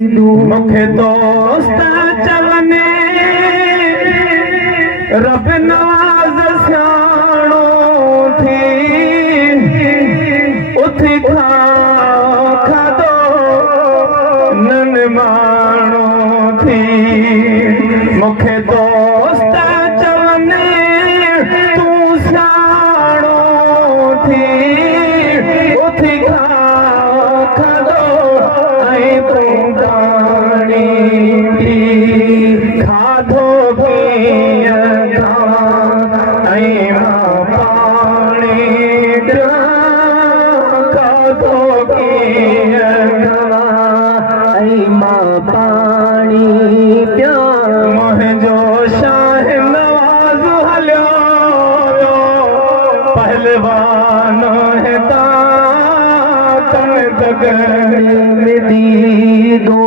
मुखे दोस्त चवने रब नवाज़ सियाणो थी उथी खाधो नन माणो थी। मुखे दोस्त चवने तू सियाणो थी उथी खाधो ऐं तूं पाणी पी खाधो कीअं खां ऐं मां पाणी पियां खाधो कीअं खां ऐं मां पाणी पियां। मुंहिंजो शाह नवाज़ हलियो पहलवान हितां तन गगन में दी दो।